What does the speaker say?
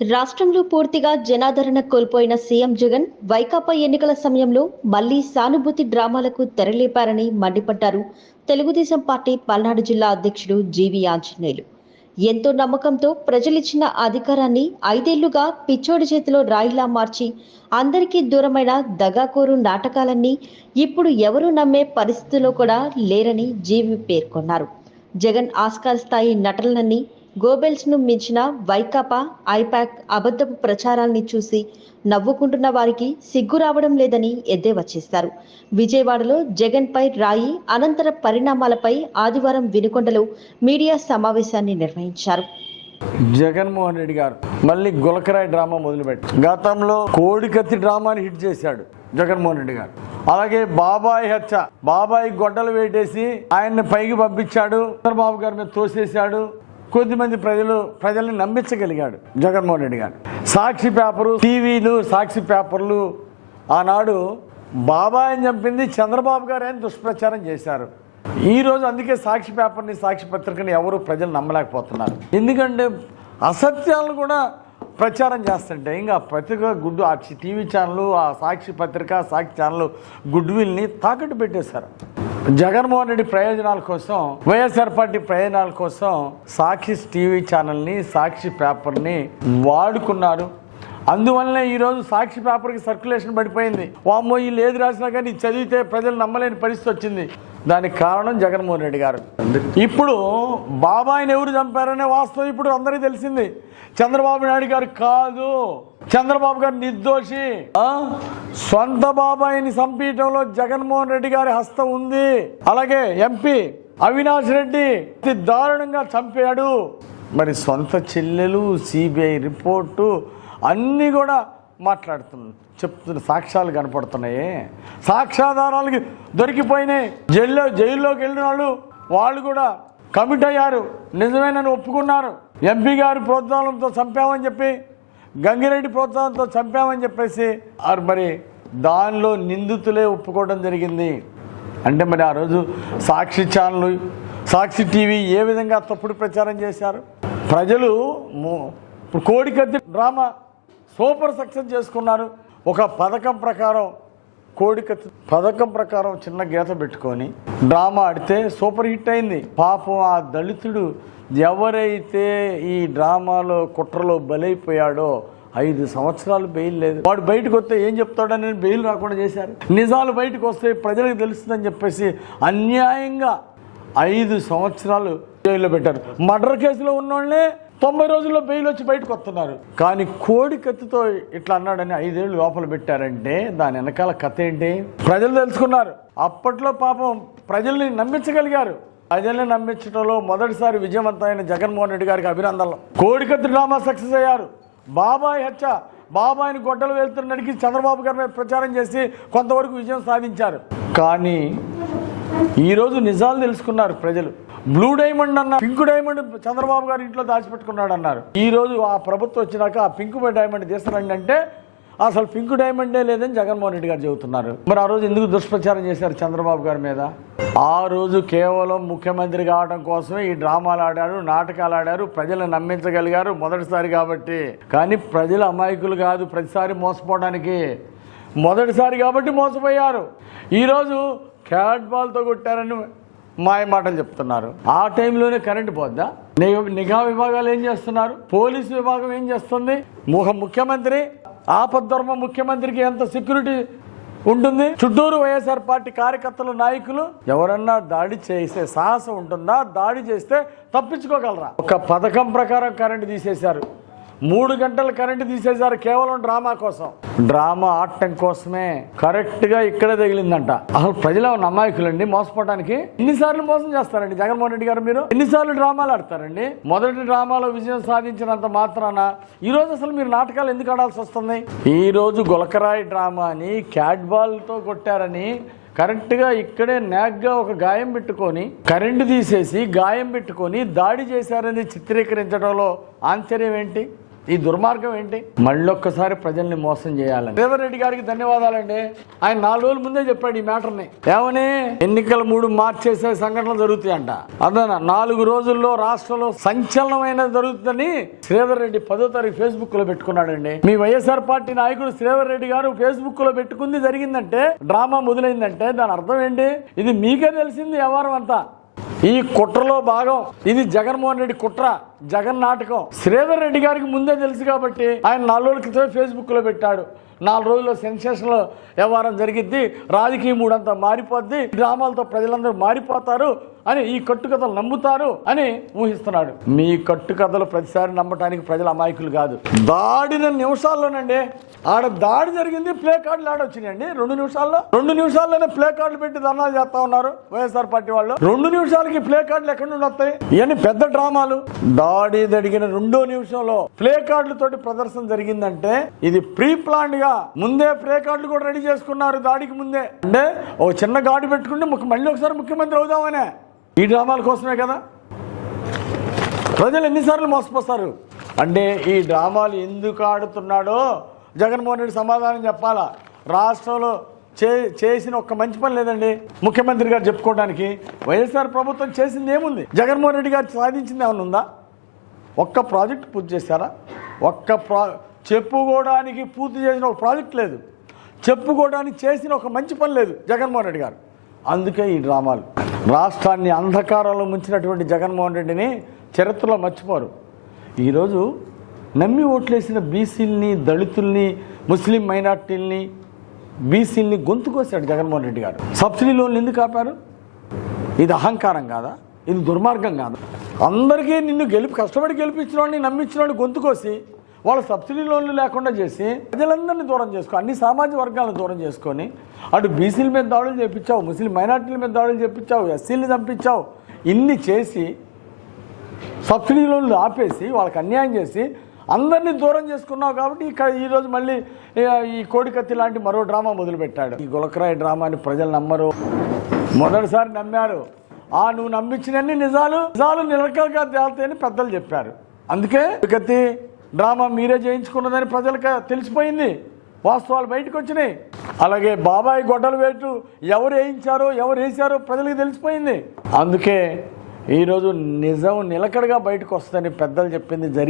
రాష్ట్రంలో పూర్తిగా జనాదరణ కోల్పోయిన సీఎం జగన్ వైకాపా ఎన్నికల సమయంలో మళ్లీ సానుభూతి డ్రామాలకు తెరలేపారని మండిపడ్డారు తెలుగుదేశం పార్టీ పల్నాడు జిల్లా అధ్యక్షుడు జీవి ఆంజనేయులు. ఎంతో నమ్మకంతో ప్రజలిచ్చిన అధికారాన్ని 5 ఏళ్లుగా పిచ్చోడి చేతిలో రాయిలా మార్చి అందరికీ దూరమైన దగాకోరు నాటకాలన్నీ ఇప్పుడు ఎవరూ నమ్మే పరిస్థితిలో కూడా లేరని జీవి పేర్కొన్నారు. జగన్ ఆస్కార్ స్థాయి నటనలన్నీ గోబెల్స్ ను మించిన వైకాపా ఐపాక్ అబద్ధపు ప్రచారాల్ని చూసి నవ్వుకుంటున్న వారికి సిగ్గు రావడం లేదని ఎద్దేవా చేశారు. విజయవాడలో జగన్ పై రాయి అనంతర పరిణామాలపై ఆదివారం వినుకొండలో మీడియా సమావేశాన్ని నిర్వహించారు. జగన్మోహన్ రెడ్డి గారు మళ్ళీ గులకరాయి డ్రామా మొదలుపెట్టారు. గతంలో కోడికత్తి డ్రామాని హిట్ చేశాడు జగన్మోహన్ రెడ్డి గారు. అలాగే బాబాయ్ హత్య, బాబాయ్ గొడ్డలు వేటేసి ఆయన్ని పైకి పంపించాడు, చంద్రబాబు గారి మీద తోసేశాడు. కొద్దిమంది ప్రజల్ని నమ్మించగలిగాడు జగన్మోహన్ రెడ్డి గారు. సాక్షి పేపరు, టీవీలు, సాక్షి పేపర్లు ఆనాడు బాబాయిని చంపింది చంద్రబాబు గారు అని దుష్ప్రచారం చేశారు. ఈరోజు అందుకే సాక్షి పేపర్ని, సాక్షి పత్రికని ఎవరు ప్రజలు నమ్మలేకపోతున్నారు. ఎందుకంటే అసత్యాలను కూడా ప్రచారం చేస్తుంటే ఇంకా పత్రిక గుడ్డు, ఆ టీవీ ఛానల్, ఆ సాక్షి పత్రిక, సాక్షి ఛానల్ గుడ్ విల్ని తాకట్టు పెట్టేశారు. జగన్మోహన్ రెడ్డి ప్రయోజనాల కోసం, వైఎస్ఆర్ పార్టీ ప్రయోజనాల కోసం సాక్షి టీవీ ఛానల్ని, సాక్షి పేపర్ని వాడుకున్నారు. అందువల్లనే ఈరోజు సాక్షి పేపర్కి సర్క్యులేషన్ పడిపోయింది. వామ్మో వీళ్ళు ఏది రాసినా కానీ చదివితే ప్రజలు నమ్మలేని పరిస్థితి వచ్చింది. దానికి కారణం జగన్మోహన్ రెడ్డి గారు. ఇప్పుడు బాబాయిని ఎవరు చంపారనే వాస్తవం ఇప్పుడు అందరికీ తెలిసింది. చంద్రబాబు నాయుడు గారు కాదు, చంద్రబాబు గారు నిర్దోషి. సొంత బాబాయిని చంపేయటంలో జగన్మోహన్ రెడ్డి గారి హస్తం ఉంది. అలాగే ఎంపీ అవినాష్ రెడ్డి దారుణంగా చంపాడు. మరి సొంత చెల్లెలు, సిబిఐ రిపోర్టు అన్నీ కూడా చెప్తున్న సాక్ష్యాలు కనపడుతున్నాయి. సాక్ష్యాధారాలకి దొరికిపోయినాయి. జైల్లోకి వెళ్ళిన వాళ్ళు కూడా కమిట్ అయ్యారు, నిజమేనని ఒప్పుకున్నారు. ఎంపీ గారి ప్రోత్సాహంతో చంపామని చెప్పి, గంగిరెడ్డి ప్రోత్సాహంతో చంపామని చెప్పేసి మరి దానిలో నిందితులే ఒప్పుకోవడం జరిగింది. అంటే మరి ఆ రోజు సాక్షి ఛానల్, సాక్షి టీవీ ఏ విధంగా తప్పుడు ప్రచారం చేశారు. ప్రజలు కోడికత్తి డ్రామా సూపర్ సక్సెస్ చేసుకున్నారు. ఒక పథకం ప్రకారం, కోడికత్తి పథకం ప్రకారం చిన్న గీత పెట్టుకొని డ్రామా ఆడితే సూపర్ హిట్ అయింది. పాపం ఆ దళితుడు ఎవరైతే ఈ డ్రామాలో కుట్రలో బలైపోయాడో 5 సంవత్సరాలు బెయిల్ లేదు. వాడు బయటకు వస్తే ఏం చెప్తాడని బెయిల్ రాకుండా చేశారు. నిజాలు బయటకు వస్తే ప్రజలకు తెలుస్తుందని చెప్పేసి అన్యాయంగా 5 సంవత్సరాలు జైల్లో పెట్టారు. మర్డర్ కేసులో ఉన్నోళ్ళే 90 రోజుల్లో బెయిల్ వచ్చి బయటకు వస్తున్నారు. కానీ కోడి కత్తితో ఇట్లా అన్నాడని 5 ఏళ్ళు లోపల పెట్టారంటే దాని వెనకాల కథ ఏంటి? ప్రజలు తెలుసుకున్నారు. అప్పట్లో పాపం ప్రజల్ని నమ్మించగలిగారు. ప్రజల్ని నమ్మించడంలో మొదటిసారి విజయవంతమైన జగన్మోహన్ రెడ్డి గారికి అభినందనలు. కోడికత్తి డ్రామా సక్సెస్ అయ్యారు. బాబాయ్ హత్య, బాబాయిని గొడ్డలు వెళ్తున్నడికి చంద్రబాబు గారి మీద ప్రచారం చేసి కొంతవరకు విజయం సాధించారు. కానీ ఈరోజు నిజాలు తెలుసుకున్నారు ప్రజలు. బ్లూ డైమండ్ అన్న, పింక్ డైమండ్ చంద్రబాబు గారు ఇంట్లో దాచిపెట్టుకున్నాడు అన్నారు. ఈ రోజు ఆ ప్రభుత్వం వచ్చినాక ఆ పింక్ డైమండ్ తీస్తారండి అంటే అసలు పింక్ డైమండే లేదని జగన్మోహన్ రెడ్డి గారు చెబుతున్నారు. మరి ఆ రోజు ఎందుకు దుష్ప్రచారం చేశారు చంద్రబాబు గారి మీద? ఆ రోజు కేవలం ముఖ్యమంత్రి కావడం కోసమే ఈ డ్రామాలు ఆడారు, నాటకాలు ఆడారు, ప్రజలను నమ్మించగలిగారు మొదటిసారి కాబట్టి. కానీ ప్రజలు అమాయకులు కాదు ప్రతిసారి మోసపోవడానికి. మొదటిసారి కాబట్టి మోసపోయారు. ఈరోజు క్యాట్ బాల్తో కొట్టారని మాయ మాటలు చెప్తున్నారు. ఆ టైంలోనే కరెంటు పోద్దా? నిఘా విభాగాలు ఏం చేస్తున్నారు? పోలీసు విభాగం ఏం చేస్తుంది? ముఖ్యమంత్రి, ఆపద్ధర్మ ముఖ్యమంత్రికి ఎంత సెక్యూరిటీ ఉంటుంది? చుట్టూరు వైఎస్ఆర్ పార్టీ కార్యకర్తలు, నాయకులు. ఎవరన్నా దాడి చేసే సాహసం ఉంటుందా? దాడి చేస్తే తప్పించుకోగలరా? ఒక పథకం ప్రకారం కరెంటు తీసేశారు. 3 గంటలు కరెంటు తీసేశారు కేవలం డ్రామా కోసం. డ్రామా ఆడటం కోసమే కరెక్ట్గా ఇక్కడే తగిలిందంట. అసలు ప్రజలు నమ్మాయికులండి మోసపోవడానికి. ఎన్నిసార్లు మోసం చేస్తారండి జగన్మోహన్ రెడ్డి గారు? మీరు ఎన్నిసార్లు డ్రామాలు ఆడతారండి? మొదటి డ్రామాలో విజయం సాధించినంత మాత్రాన ఈరోజు అసలు మీరు నాటకాలు ఎందుకు ఆడాల్సి వస్తుంది? ఈరోజు గులకరాయి డ్రామాని క్యాట్ బాల్తో కొట్టారని కరెక్ట్గా ఇక్కడే నాగ్గా ఒక గాయం పెట్టుకొని, కరెంటు తీసేసి గాయం పెట్టుకొని దాడి చేశారని చిత్రీకరించడంలో ఆశ్చర్యం ఏంటి? ఈ దుర్మార్గం ఏంటి? మళ్ళొక్కసారి ప్రజల్ని మోసం చేయాలని రేవంత్ రెడ్డి గారికి ధన్యవాదాలండి. ఆయన 4 రోజుల ముందే చెప్పాడు ఈ మ్యాటర్ని. ఏమని? ఎన్నికల 3 మార్చేసే సంఘటనలు జరుగుతాయంట. అదన 4 రోజుల్లో రాష్ట్రంలో సంచలనమైన జరుగుతుందని శ్రీధర్ రెడ్డి 10వ తారీఖు ఫేస్బుక్ లో పెట్టుకున్నాడండి. మీ వైఎస్ఆర్ పార్టీ నాయకుడు శ్రీధర్ రెడ్డి గారు ఫేస్బుక్ లో పెట్టుకుంది జరిగిందంటే, డ్రామా మొదలైందంటే దాని అర్థం ఏంటి? ఇది మీకే తెలిసింది వ్యవహారం అంతా. ఈ కుట్రలో భాగం ఇది. జగన్మోహన్ రెడ్డి కుట్ర, జగన్ నాటకం. శ్రీధర్ రెడ్డి గారికి ముందే తెలుసు కాబట్టి ఆయన 4 రోజుల క్రితమే ఫేస్బుక్ లో పెట్టాడు. 4 రోజుల్లో సెన్సేషన్ వ్యవహారం జరిగిద్ది, రాజకీయ మూడంతా మారిపోద్ది, డ్రామాలతో ప్రజలందరూ మారిపోతారు అని, ఈ కట్టుకథలు నమ్ముతారు అని ఊహిస్తున్నాడు. మీ కట్టుకథలు ప్రతిసారి నమ్మటానికి ప్రజలు అమాయకులు కాదు. దాడిన నిమిషాల్లోనండి, ఆడ దాడి జరిగింది, ప్లే కార్డులు ఆడొచ్చినాయండి 2 నిమిషాల్లోనే ప్లే కార్డులు పెట్టి ధర్నాలు చేస్తా ఉన్నారు వైఎస్ఆర్ పార్టీ వాళ్ళు. 2 నిమిషాలకి ప్లే కార్డులు ఎక్కడి నుండి వస్తాయి? ఇవన్నీ పెద్ద డ్రామాలు. దాడి జరిగిన 2వ నిమిషంలో ప్లే కార్డులతోటి ప్రదర్శన జరిగిందంటే ఇది ప్రీ ప్లాన్డ్ గా ముందే ప్లే కార్డులు కూడా రెడీ చేసుకున్నారు దాడికి ముందే. అంటే ఓ చిన్న గాడి పెట్టుకుంటే మళ్ళీ ఒకసారి ముఖ్యమంత్రి అవుదామనే ఈ డ్రామాల కోసమే కదా. ప్రజలు ఎన్నిసార్లు మోసపోస్తారు అంటే ఈ డ్రామాలు ఎందుకు ఆడుతున్నాడో జగన్మోహన్ రెడ్డి సమాధానం చెప్పాలా. రాష్ట్రంలో చేసిన ఒక్క మంచి పని లేదండి ముఖ్యమంత్రి గారు చెప్పుకోవడానికి. వైఎస్ఆర్ ప్రభుత్వం చేసింది ఏముంది? జగన్మోహన్ రెడ్డి గారు సాధించింది ఏమైనా ఉందా? ఒక్క ప్రాజెక్ట్ పూర్తి చేశారా? చెప్పుకోవడానికి పూర్తి చేసిన ఒక ప్రాజెక్ట్ లేదు, చెప్పుకోవడానికి చేసిన ఒక మంచి పని లేదు జగన్మోహన్ రెడ్డి గారు. అందుకే ఈ డ్రామాలు. రాష్ట్రాన్ని అంధకారంలో ముంచినటువంటి జగన్మోహన్ రెడ్డిని చరిత్రలో మర్చిపోరు. ఈరోజు నమ్మి ఓట్లేసిన బీసీలని, దళితుల్ని, ముస్లిం మైనార్టీల్ని, బీసీల్ని గొంతు కోసాడు జగన్మోహన్ రెడ్డి గారు. సబ్సిడీ లోన్లు ఎందుకు ఆపారు? ఇది అహంకారం కాదా? ఇది దుర్మార్గం కాదా? అందరికీ నిన్ను కష్టపడి గెలిపించిన వాడిని, నమ్మించిన వాడిని గొంతు కోసి వాళ్ళు సబ్సిడీ లోన్లు లేకుండా చేసి ప్రజలందరినీ దూరం చేసుకో, అన్ని సామాజిక వర్గాలను దూరం చేసుకొని అటు బీసీల మీద దాడులు చేయించావు, ముస్లిం మైనార్టీల మీద దాడులు చేయించావు, ఎస్సీలని చంపించావు. ఇన్ని చేసి సబ్సిడీ లోన్లు ఆపేసి వాళ్ళకి అన్యాయం చేసి అందరినీ దూరం చేసుకున్నావు. కాబట్టి ఇక్కడ ఈరోజు మళ్ళీ ఈ కోడికత్తి లాంటి మరో డ్రామా మొదలుపెట్టాడు. ఈ గులకరాయి డ్రామాని ప్రజలు నమ్మరు. మొదటిసారి నమ్మారు. నువ్వు నమ్మించినన్ని నిజాలు నిలకడగా తేలుతాయని పెద్దలు చెప్పారు. అందుకే కోడికత్తి డ్రామా మీరే చేయించుకున్నదని ప్రజలకు తెలిసిపోయింది. వాస్తవాలు బయటకు వచ్చినాయి. అలాగే బాబాయ్ గొడ్డలు వేటు ఎవరు వేయించారో ఎవరు వేసారో ప్రజలకు తెలిసిపోయింది. అందుకే ఈరోజు నిజం నిలకడగా బయటకు వస్తుందని పెద్దలు చెప్పింది జరిగింది.